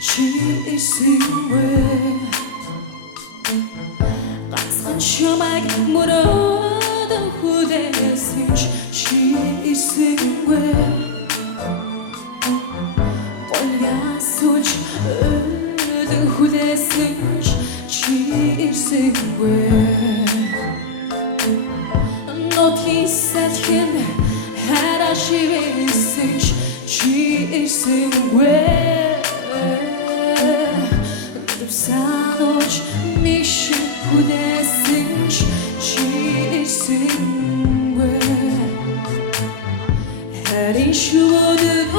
чи эсэнгүй ганцхан чамайг мөрөөдөн хүлээсэн чи эсэнгүй Ясууч ödün хүлээсэн чи эсэнгүй Нотхийн салхин харашивсэн чи эсэнгүй Санууч миш хүлээсэн чи эсэнгүй Харин шүдэн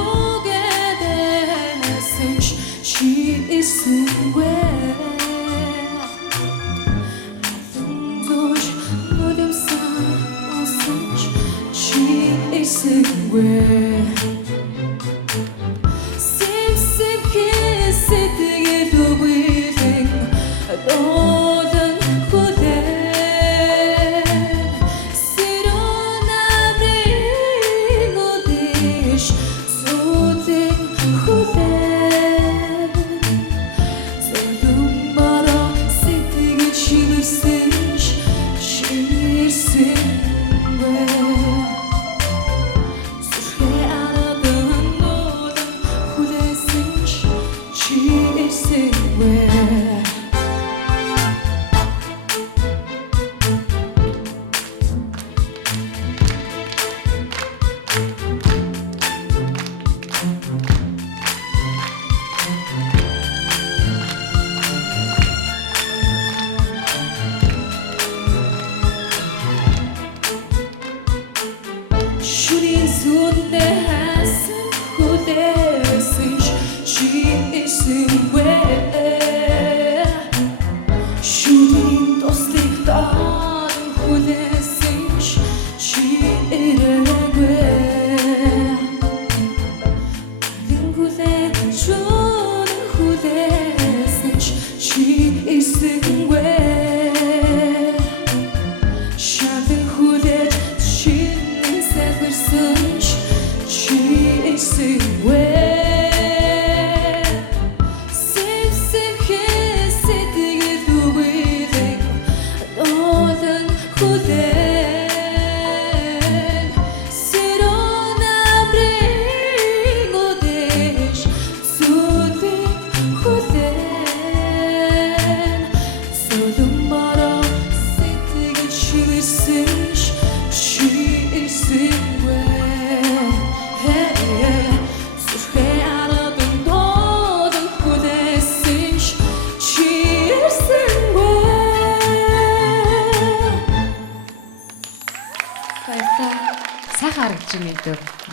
She is somewhere. Those know them some She is somewhere. Sim kiss it together with him. All the good sit on a bring of dish. So they could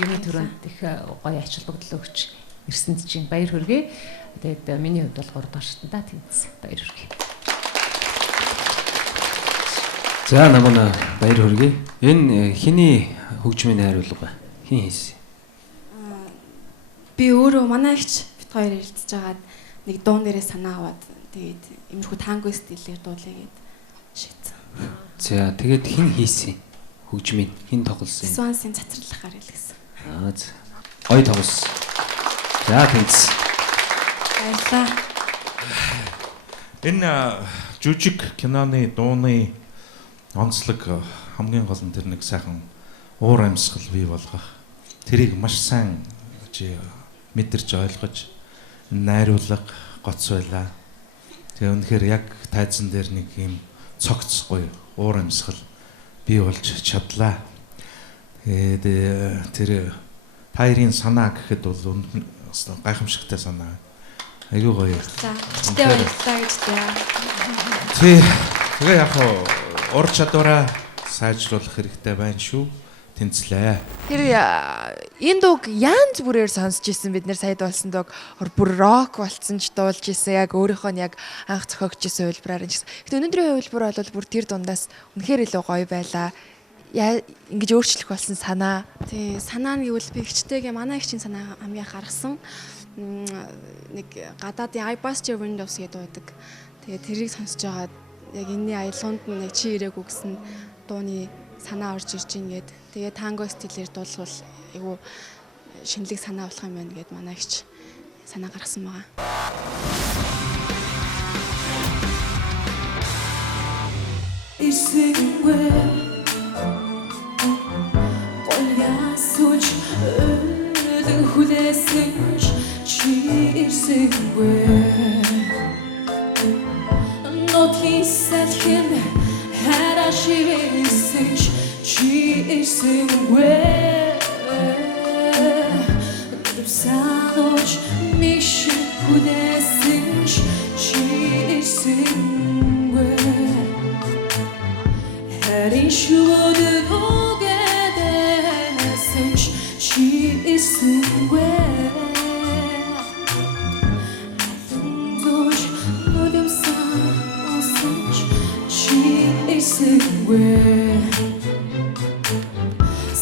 Юуны төрөнд их гоё ач холбогдол өгч ирсэнд чинь баяр хүргэе. Тэгээд миний хувьд бол 3 дахь шатанда тэнцсэн. Баяр хүргэе. За намаа баяр хүргэе. Энэ хиний хөгжмийн найруулга ба? Хин хийсэн? Би өөрөө манай ихч бит хоёр ирэлцэж байгаад нэг дуун дээрээ санаа аваад тэгээд иймэрхүү танго стилээр дуулъя гэд шийдсэн. За тэгээд хин хийсэн? Хөгжмийн хин тоглосон? Свансын цацралахаар хэлсэн. Гоё тоглосон. За тэнцсэн. Баярлалаа. Энэ жүжиг киноны дууны онцлог хамгийн гол нь тэр нэг сайхан уур амьсгал бий болгох. Тэрийг маш сайн мэдэрч ойлгож найруулга гоц байлаа. Тэгээ үнэхээр яг тайзан дээр нэг юм цогц гоё уур амьсгал бий болж чадлаа. Тэгээд тэр таирын санаа гэхэд бол гайхамшигтай санаа. Айгуу гоё. За, гिचтэй баярлалаа гэж таа. Тэгээ яг ур чадвараа сайжруулах хэрэгтэй байна шүү. Тэнцлээ. Тэр энэ дууг янз бүрээр сонсч ирсэн бид нэр саяд болсон дууг бүр рок болцсон ч дуулж ирсэн яг өөрийнхөө нь яг анх зохиогч ирсэн хувилбараар нь гэсэн. Гэтэ өнөөдрийн хувилбар бол бүр тэр дундаас үнэхээр илүү гоё байлаа. Ингэж өөрчлөх болсон санаа. Тий, санаа нь гэвэл би гिचтэйгээ манай гिचийн санаа хамгийн харгасан. Нэг гадаадын I Bust Your Windows гэдэг байдаг. Тэгээ тэрийг сонсож байгаад яг энэний аялгаунд нь нэг чи ирээгүй гэсэн дууны санаа орж ирж ийн гээд тэгээ танго стилээр дуулвал айгу шинэлэг санаа болох юм байна гэд манай гिच санаа гаргасан байгаа. Ирсэнгүй Голясууч өдөн хүлээсэн чи ирсэнгүй Нотхийн салхин харашивсэн чи ирсэнгүй Санууч миш хүлээсэн чи ирсэнгүй Харин шүдэн угээдсэн чи ирсэнгүй Хатандууш нүдэмсэн онсэн чи ирсэнгүй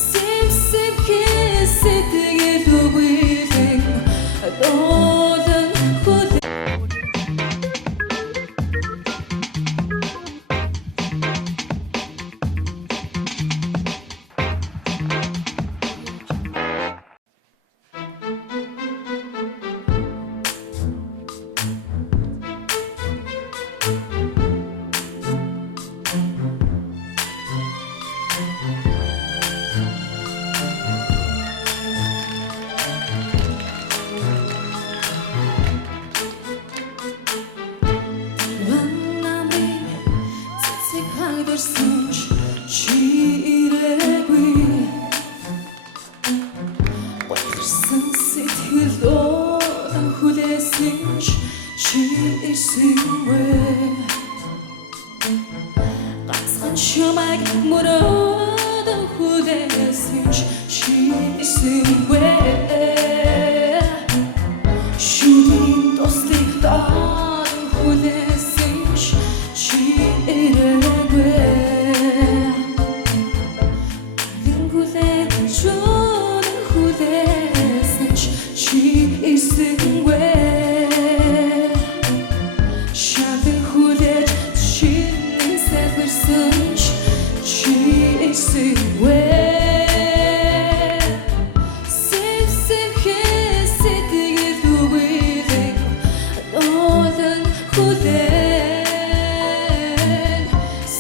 Сэмсэм хэсэтгэл үгүйхэн дуулан хүлээ Шумаг мөрөөдөн хүлээсэн чи ирсэнгүй Шүдийн туслыг даан хүлээсэн чи ирээгүй Гингүлээ шүдэн хүлээсэн чи ирсэнгүй Шавын хүлээж шинэн сэлбэрсэн чи ирсэнгүй Сэвсэв хэсэтгэл үгүйхэн дуулан хүлээн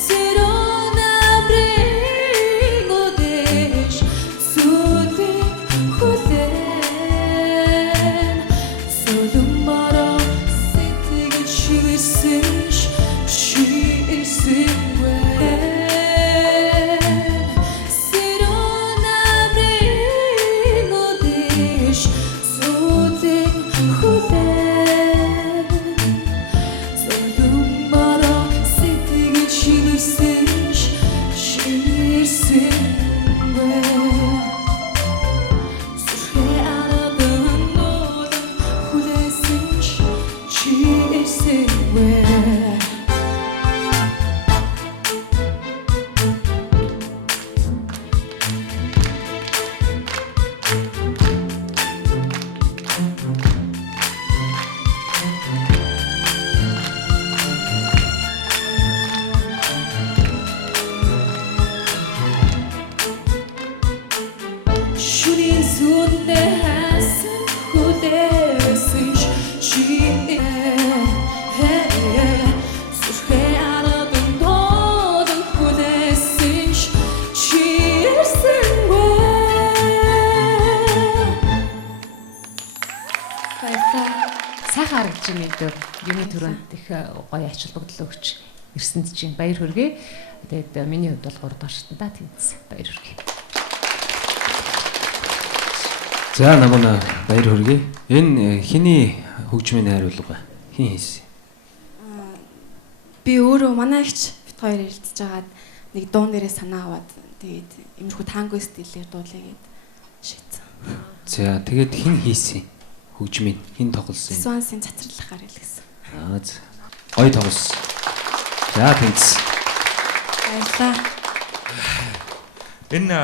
Сэрон амрын үдэш зүлэг хүлээн Солон бараа сэтгэл чивэрсэн чи ирсэнгүй Шүрийн сүддэ хасан хүлээсэн чи Сүрхээ арадын дуудан хүлээсэн чи ирсэнгүй Сайхан харагдаж байна гэдэг юуны төрөнд их гоё ач холбогдол өгч ирсэнд чинь баяр хүргэе. Тэгээд миний хувьд бол 3 дахь шатанда тэнцсэн. Баяр хүргэе. За намаа баяр хүргэе. Энэ хиний хөгжмийн найруулга ба? Хин хийсэн? Би өөрөө манай ихч бит хоёр ярилцж байгаад нэг дуун дээрээ санаа аваад тэгээд иймэрхүү танго стилээр дуулъя гэд шийдсэн. За тэгээд хин хийсэн? Хөгжмийн хин тоглосон? Свансын цацралахаар хэлсэн. За. Гоё тоглосон. За тэнцсэн. Баярлалаа. Энэ